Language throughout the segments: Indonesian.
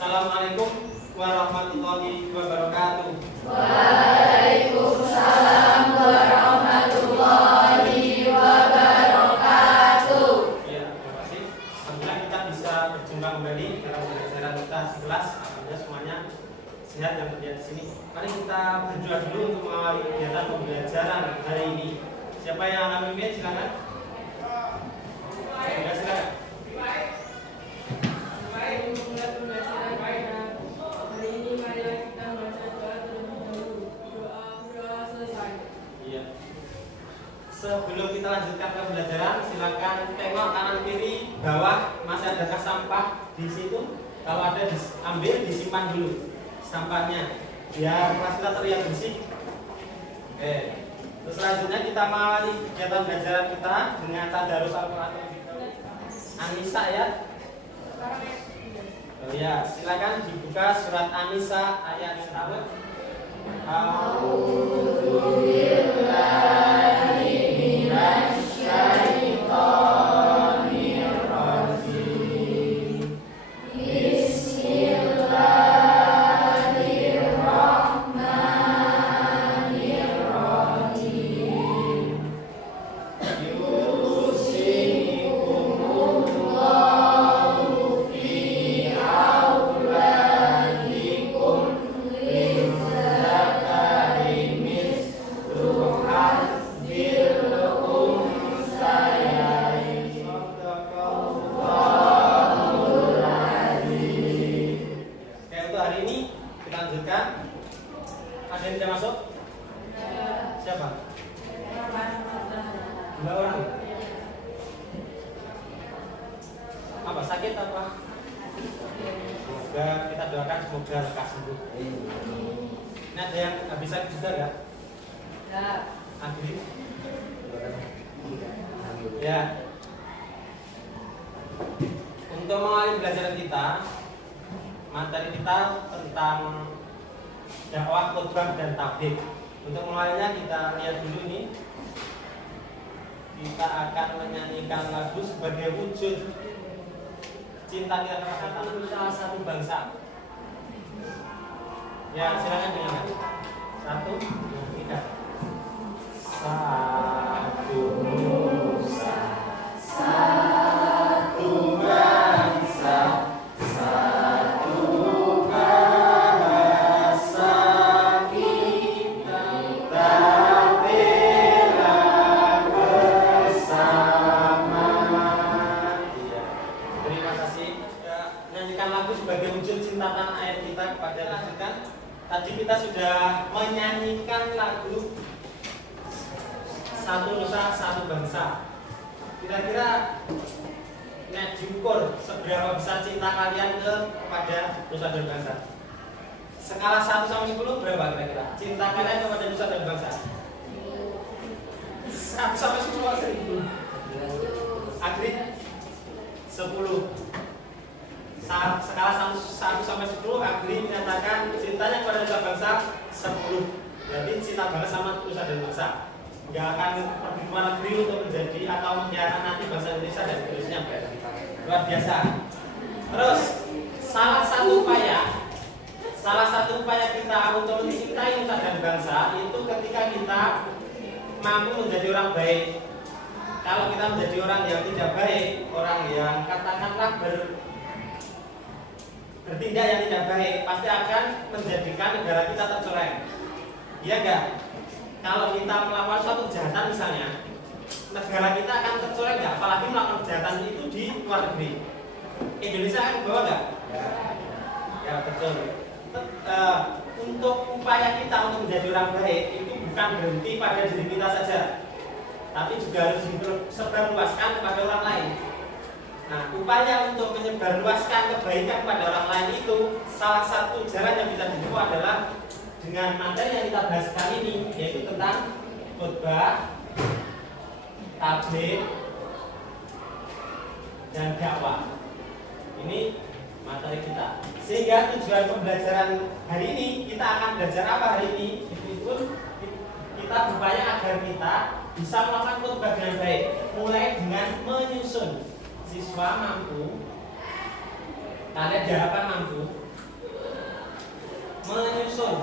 Assalamualaikum warahmatullahi wabarakatuh. Waalaikumsalam warahmatullahi wabarakatuh. Ya, terima kasih. Alhamdulillah kita bisa berjumpa kembali dalam pelajaran kita 11. Alhamdulillah semuanya sehat dan terlihat di sini. Mari kita berdoa dulu untuk mengawali kegiatan pembelajaran hari ini. Siapa yang akan memimpin? Silakan. Ya, silakan. Sebelum kita lanjutkan ke pembelajaran, silakan tengok kanan kiri, bawah, masih adakah sampah di situ? Kalau ada, ambil, disimpan dulu sampahnya, biar kelas kita terlihat bersih. Oke. Terus selanjutnya kita mengawali kegiatan pembelajaran kita dengan tadarus Al-Quran. An-Nisa ya. Oh ya, silakan dibuka surat An-Nisa ayat 1. Untuk mengawali pembelajaran kita, materi kita tentang dakwah, khutbah, dan tabligh. Untuk mengawalinya kita lihat dulu ini. Kita akan menyanyikan lagu sebagai wujud cinta kita terhadap salah satu bangsa. Ya, silakan dengarkan. 1, 2, 3. Satu nusa, satu bangsa, satu bahasa, kita bela bersama. Ya, terima kasih. Nyanyikan lagu sebagai wujud cinta tanah air kita kepada lanjutan. Tadi kita sudah menyanyikan lagu Satu Nusa Satu Bangsa. Kira-kira nek diukur seberapa besar cinta kalian kepada nusa dan bangsa? Skala 1 sampai 10 berapa kira-kira? Cinta kalian kepada nusa dan bangsa? 1 sampai 10 atau 1000? Agri? 10. Skala 1 sampai 10, Agri menyatakan cintanya kepada nusa bangsa 10. Berarti cinta banget sama nusa dan bangsa. Nggak akan pergi ke luar negeri untuk menjadi atau mengkhianati bangsa Indonesia dan seterusnya. Luar biasa. Terus salah satu upaya kita untuk mencintai nusa dan bangsa itu ketika kita mampu menjadi orang baik. Kalau kita menjadi orang yang tidak baik, orang yang katakanlah bertindak yang tidak baik, pasti akan menjadikan negara kita tercoreng. Iya enggak? Kalau kita melakukan suatu kejahatan misalnya, negara kita akan tercoreng nggak? Apalagi melakukan kejahatan itu di luar negeri. Indonesia akan dibawa nggak? Ya betul. Untuk upaya kita untuk menjadi orang baik itu bukan berhenti pada diri kita saja, tapi juga harus disebarluaskan kepada orang lain. Nah, upaya untuk menyebarluaskan kebaikan kepada orang lain itu salah satu jalan yang bisa ditempuh adalah dengan materi yang kita bahas kali ini, yaitu tentang khutbah, tabligh, dan dakwah. Ini materi kita. Sehingga tujuan pembelajaran hari ini, kita akan belajar apa hari ini? Itu kita berupaya agar kita bisa melakukan khutbah dengan baik, mulai dengan menyusun. Siswa mampu, kalian di harapan mampu menyusun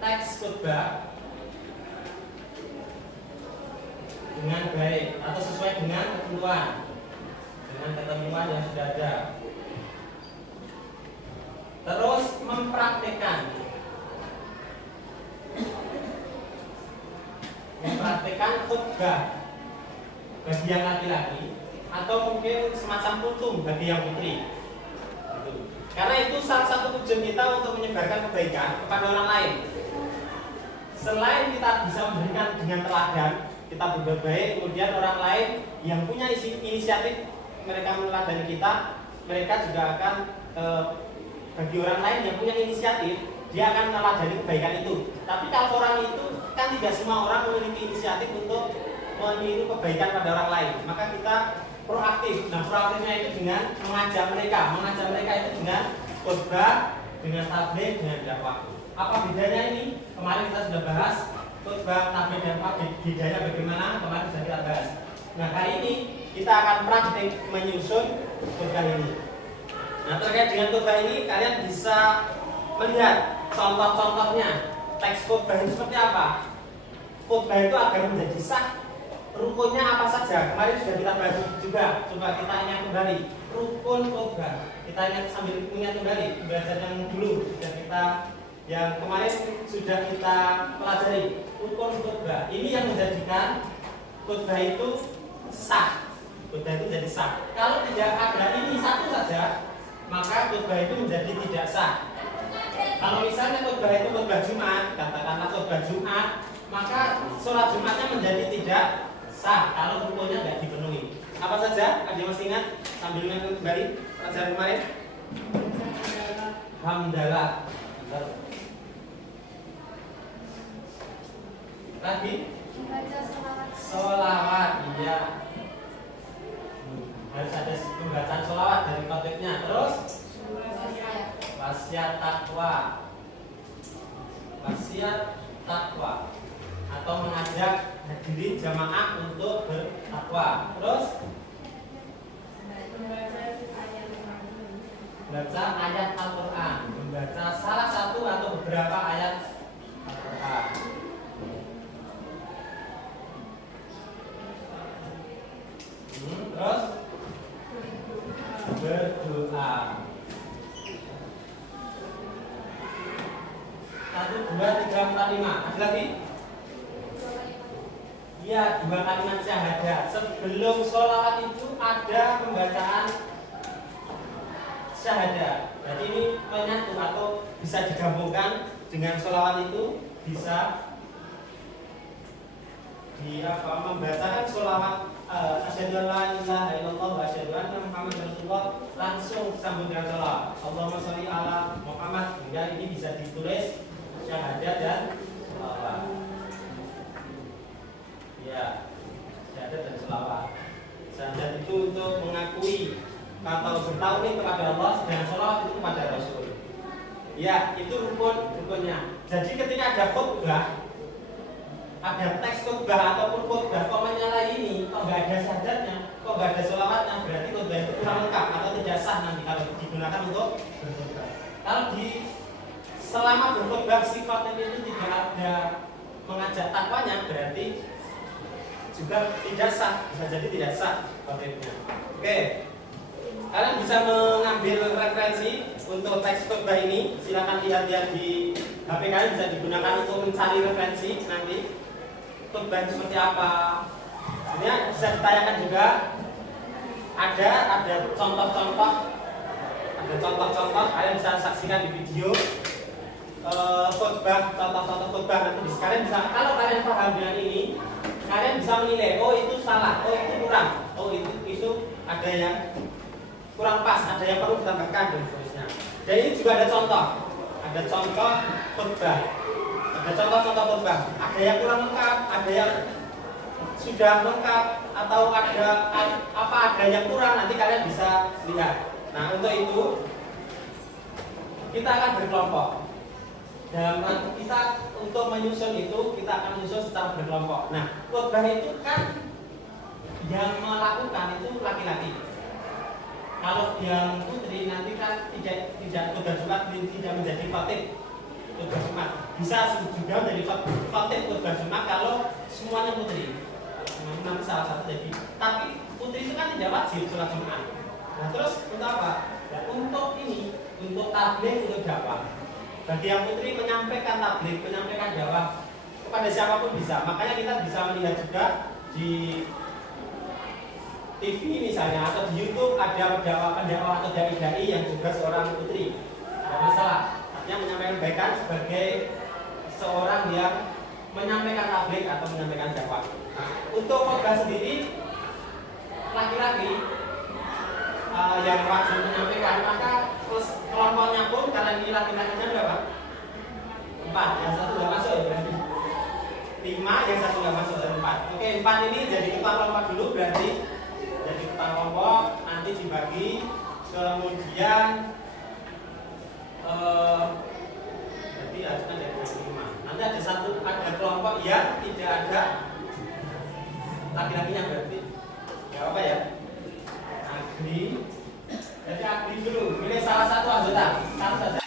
teks khotbah dengan baik atau sesuai dengan ketentuan yang sudah ada. Terus mempraktekkan khotbah bagi yang laki-laki atau mungkin semacam kultum bagi yang putri. Karena itu salah satu tujuan kita untuk menyebarkan kebaikan kepada orang lain. Selain kita bisa memberikan dengan teladan, kita berbuat baik, kemudian orang lain yang punya inisiatif mereka meneladani kita, mereka juga akan bagi orang lain yang punya inisiatif, dia akan meneladani kebaikan itu. Tapi kalau orang itu kan tidak semua orang memiliki inisiatif untuk meniru kebaikan pada orang lain, maka kita proaktif. Nah, proaktifnya itu dengan mengajak mereka itu dengan khotbah, dengan tabligh, dengan dakwah. Apa bedanya ini? Kemarin kita sudah bahas khotbah, tabligh, dan dakwah, bedanya bagaimana? Kemarin sudah kita bahas. Nah, kali ini kita akan praktik menyusun khotbah ini. Nah, terkait dengan khotbah ini kalian bisa melihat contoh-contohnya. Teks khotbah itu seperti apa? Khotbah itu agar menjadi sah, rukunnya apa saja? Kemarin sudah kita bahas juga. Coba kita ingat kembali rukun khotbah. Kita ingat sambil ingat kembali pembelajaran yang dulu yang kemarin sudah kita pelajari. Rukun khotbah ini yang menjadikan khotbah itu sah. Khotbah itu jadi sah. Kalau tidak ada ini satu saja, maka khotbah itu menjadi tidak sah. Kalau misalnya khotbah itu khotbah Jumat, katakanlah khotbah Jumat, maka sholat Jumatnya menjadi tidak sah kalau rukunnya tidak dipenuhi. Apa saja? Ada yang masih ingat? Sambil ingat kembali pelajaran kemarin. Hamdalah. Lagi? Sholawat. Iya. Harus ada pembacaan sholawat dari khotibnya. Terus? Wasiat takwa. Atau mengajak hadirin jamaah untuk bertakwa. Terus membaca ayat Al-Quran, membaca salah satu atau beberapa ayat Al-Quran. Terus berdoa. 1, 2, 3, 4, 5. Ada lagi? Ya, 2 kalimat syahadat. Sebelum sholawat itu ada pembacaan syahadat. Jadi ini menyatu atau bisa digabungkan dengan sholawat itu, bisa membacakan sholawat asyhadu an la ilaha illallah wa asyhadu anna muhammadar rasulullah, langsung sambung dengan sholawat. Allahumma sholli ala Muhammad, hingga ini bisa ditulis syahadat dan sholawat. Ya, syahadat dan sholawat. Syahadat itu untuk mengakui atau bertauhid kepada Allah, dan sholawat itu kepada Rasul. Ya, itu rukunnya. Jadi ketika ada khutbah, ada teks khutbah ataupun khutbah kok menyalahi ini, kok nggak ada syahadatnya, kok nggak ada sholawatnya, berarti khutbah itu kurang lengkap atau tidak sah nanti kalau digunakan untuk berkhutbah. Kalau selama berkhutbah si khotib itu tidak ada mengajak takwanya, berarti juga tidak sah, bisa jadi tidak sah khotibnya. Oke, kalian bisa mengambil referensi untuk teks khutbah ini. Silakan lihat-lihat di HP kalian, bisa digunakan untuk mencari referensi nanti khutbah seperti apa. Ini bisa ditanyakan juga. Ada contoh-contoh, kalian bisa saksikan di video khutbah, contoh-contoh khutbah. Nanti kalian bisa, kalau kalian paham dengan ini, kalian bisa menilai, oh itu salah, oh itu kurang, oh itu ada yang kurang pas, ada yang perlu ditambahkan dan seterusnya. Dan ini juga ada contoh khutbah, ada contoh-contoh khutbah, ada yang kurang lengkap, ada yang sudah lengkap, atau ada yang kurang, nanti kalian bisa lihat. Nah, untuk itu kita akan berkelompok. Dalam kita untuk menyusun itu, kita akan menyusun secara berkelompok. Nah, khutbah itu kan yang melakukan itu laki-laki. Kalau yang putri nanti kan tidak khotbah Jumat tidak menjadi khotib khotbah Jumat. Bisa juga menjadi khotib khotbah Jumat kalau semuanya putri. Nanti salah satu jadi. Tapi putri itu kan tidak wajib sholat Jumat. Nah terus untuk apa? Ya, untuk ini, untuk tabligh, untuk dakwah. Bagi yang putri menyampaikan tabligh, menyampaikan dakwah kepada siapapun bisa. Makanya kita bisa melihat juga di TV misalnya atau di YouTube ada pendakwah atau dai-dai yang juga seorang putri. Tidak masalah. Artinya menyampaikan kebaikan sebagai seorang yang menyampaikan tabligh atau menyampaikan dakwah. Nah, untuk khotbah sendiri laki-laki yang wajib menyampaikan, maka kelompoknya pun karena ini laki-lakinya berapa? 4, yang satu nggak masuk ya berarti 5, yang satu nggak masuk dari 4. Oke, 4 ini jadi ketua kelompok dulu berarti jadi ketua kelompok nanti dibagi, kemudian berarti harusnya jadi 5. Nanti ada kelompok yang tidak ada laki-lakinya berarti nggak apa ya? Agri, jadi agri dulu. Pilih salah satu anggota, satu saja.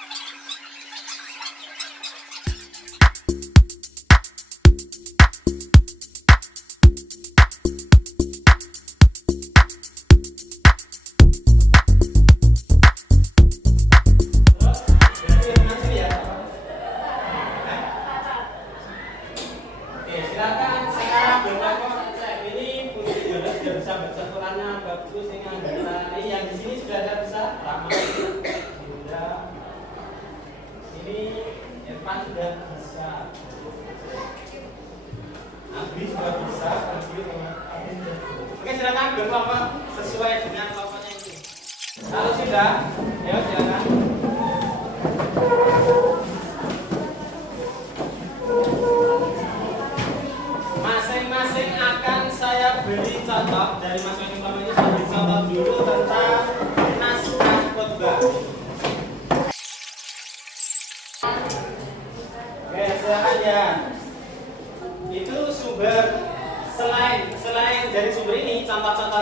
Selain dari sumber ini, contoh-contoh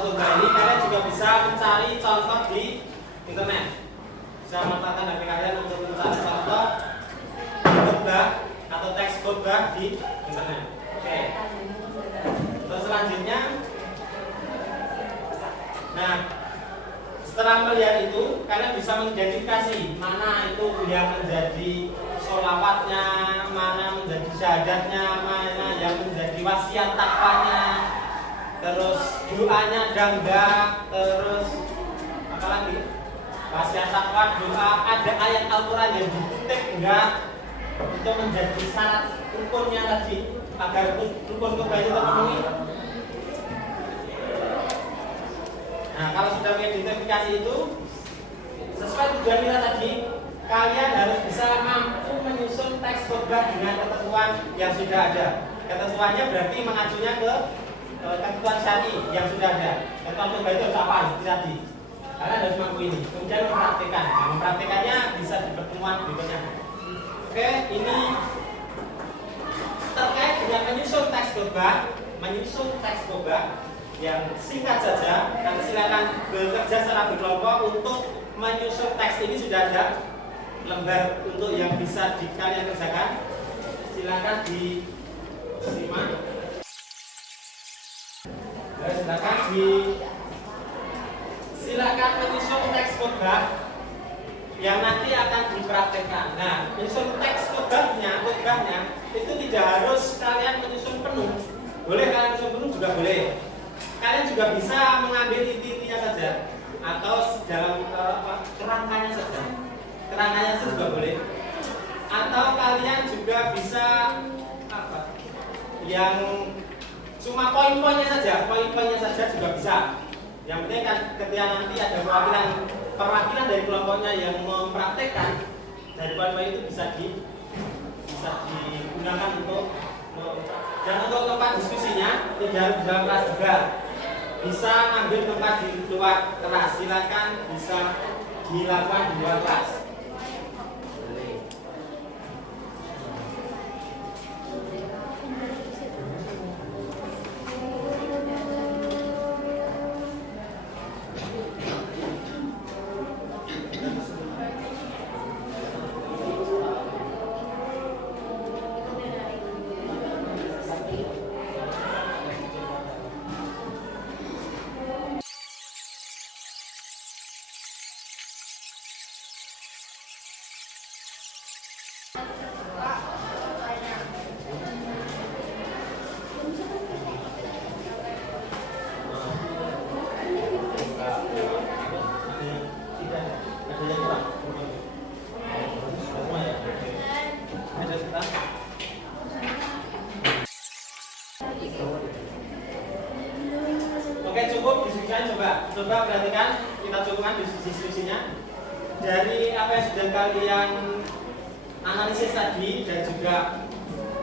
khotbah ini kalian juga bisa mencari contoh di internet. Bisa memanfaatkan HP kalian untuk mencari contoh khotbah atau teks khotbah di internet. Oke. Terus selanjutnya, nah setelah melihat itu, kalian bisa mengidentifikasi mana itu yang menjadi sholawatnya, mana menjadi syahadatnya, mana yang menjadi wasiat takwanya, terus doanya ada enggak, terus apa lagi? Wasiat takwa, doa, ada ayat Al-Quran yang dikutip enggak, itu menjadi syarat rukunnya tadi agar rukun khotbah itu terpenuhi. Nah, kalau sudah mengidentifikasi itu, sesuai tujuan kita tadi, kalian harus bisa mampu menyusun teks khotbah dengan ketentuan yang sudah ada. Ketentuannya berarti mengacunya ke ketentuan syar'i yang sudah ada. Ketentuan khotbah itu harus apa? Seperti tadi. Kalian harus mampu ini. Kemudian mempraktikkan. Nah, mempraktikannya bisa di pertemuan berikutnya. Oke, ini terkait dengan menyusun teks khotbah yang singkat saja. Nanti silakan bekerja secara berkelompok untuk menyusun teks ini. Sudah ada lembar untuk yang bisa kalian kerjakan. Silakan disimak. Silakan menyusun teks khotbah yang nanti akan dipraktekkan. Nah, menyusun teks khotbahnya itu tidak harus kalian menyusun penuh. Boleh kalian menyusun penuh juga boleh. Kalian juga bisa mengambil inti-intinya saja atau dalam kerangkanya saja. Kerangkanya itu juga boleh. Atau kalian juga bisa yang cuma poin-poinnya saja juga bisa. Yang penting kan ketika nanti ada perwakilan dari kelompoknya yang mempraktekkan, dari poin-poin itu bisa digunakan untuk dan untuk tempat diskusinya tidak harus di dalam kelas juga. Bisa ambil tempat di luar kelas, silakan bisa dilakukan di luar kelas. Coba perhatikan, kita cukupkan diskusinya. Dari apa yang sudah kalian analisis tadi dan juga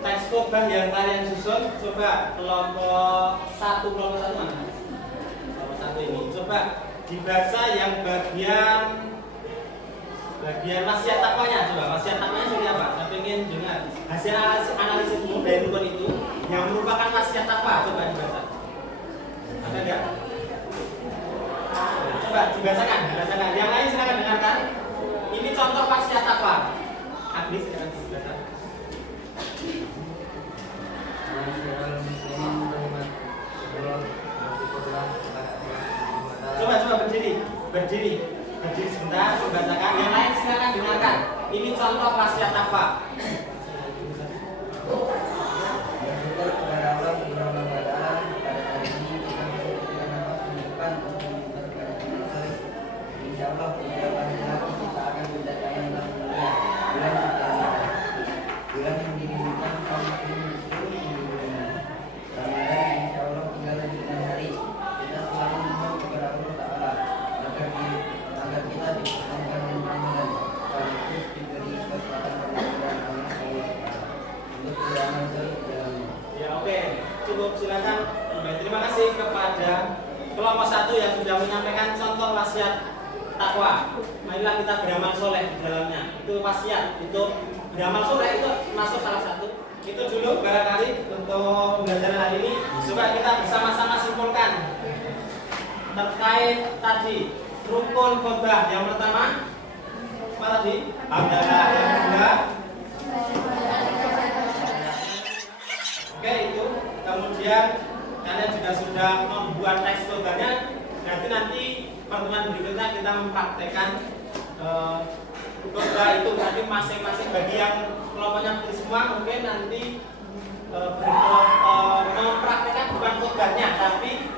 teks khotbah yang kalian susun, coba kelompok satu mana? Kelompok satu ini, coba dibaca yang bagian wasiat takwanya. Coba wasiat takwanya seperti apa? Saya ingin dengar hasil analisismu dari rukun itu yang merupakan wasiat takwa. Coba dibaca. Ada nggak? Coba dibacakan. Yang lain silakan dengarkan. Ini contoh wasiat takwa. Habis silakan dibaca. Coba berdiri sebentar, membacakan. Yang lain silakan dengarkan. Ini contoh wasiat takwa. Bersyukur kepada Allah Subhanahu wa taala pada hari ini kita dapat menunjukkan untuk insyaallah beberapa hari lagi kita akan mendatangi bulan bulan yang dirindukan kaum muslimin seluruh dunia. Ramadan insyaallah tinggal 9 hari. Kita selalu memohon kepada Allah Taala agar kita dipertemukan dengan Ramadan sekaligus diberi kesempatan kepada Allah untuk beramal soleh dalamnya. Ya, oke, cukup silakan. Baik, terima kasih kepada kelompok satu yang sudah menyampaikan contoh wasiat takwa. Marilah kita beramal soleh di dalamnya. Itu wasiat, itu beramal soleh itu masuk salah satu. Itu dulu barangkali untuk pembelajaran hari ini. Coba kita bersama-sama simpulkan terkait tadi rukun khotbah. Yang pertama apa tadi? Hamdalah. Yang kedua, oke, itu. Kemudian kalian juga sudah membuat teks khotbahnya. Nanti pertemuan berikutnya kita mempraktekkan khotbah itu. Nanti masing-masing bagi yang kelompoknya semua mungkin nanti mempraktekkan bukan khotbahnya tapi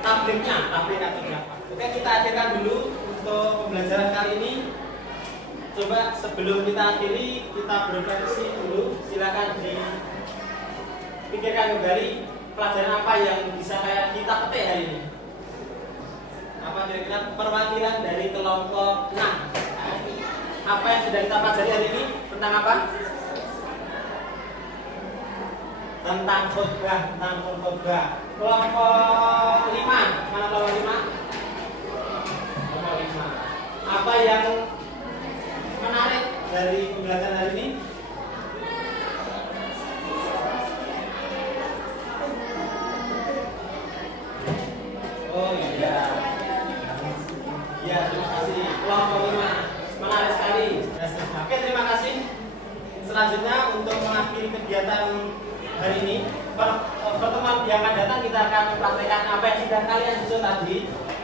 tabliknya atau apa. Oke, kita akhirkan dulu untuk pembelajaran kali ini. Coba sebelum kita akhiri, kita berefleksi dulu. Silakan dipikirkan kembali pelajaran apa yang bisa kita petik hari ini. Apa kira-kira perwakilan dari kelompok 6? Apa yang sudah kita pelajari hari ini tentang apa? Tentang khotbah. Kelompok 5, mana kelompok 5? Kelompok 5. Apa yang menarik dari pembelajaran hari ini? Oh iya. Ya, terima kasih. Kelompok 5 menarik sekali. Oke, terima kasih. Selanjutnya untuk mengakhiri kegiatan hari ini, pertemuan yang akan datang kita akan mempraktekkan apa yang sudah kalian susun tadi.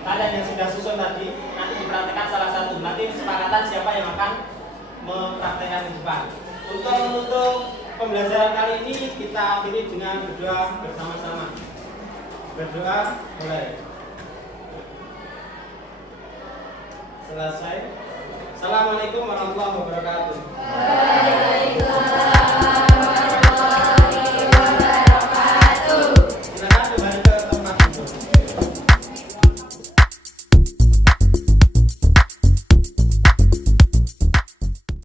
Kalian yang sudah susun tadi nanti dipraktekkan salah satu. Nanti kesepakatan siapa yang akan mempraktekkan di depan. Untuk menutup pembelajaran kali ini kita akhiri dengan berdoa bersama-sama. Berdoa mulai. Selesai. Assalamualaikum warahmatullahi wabarakatuh. Waalaikumsalam.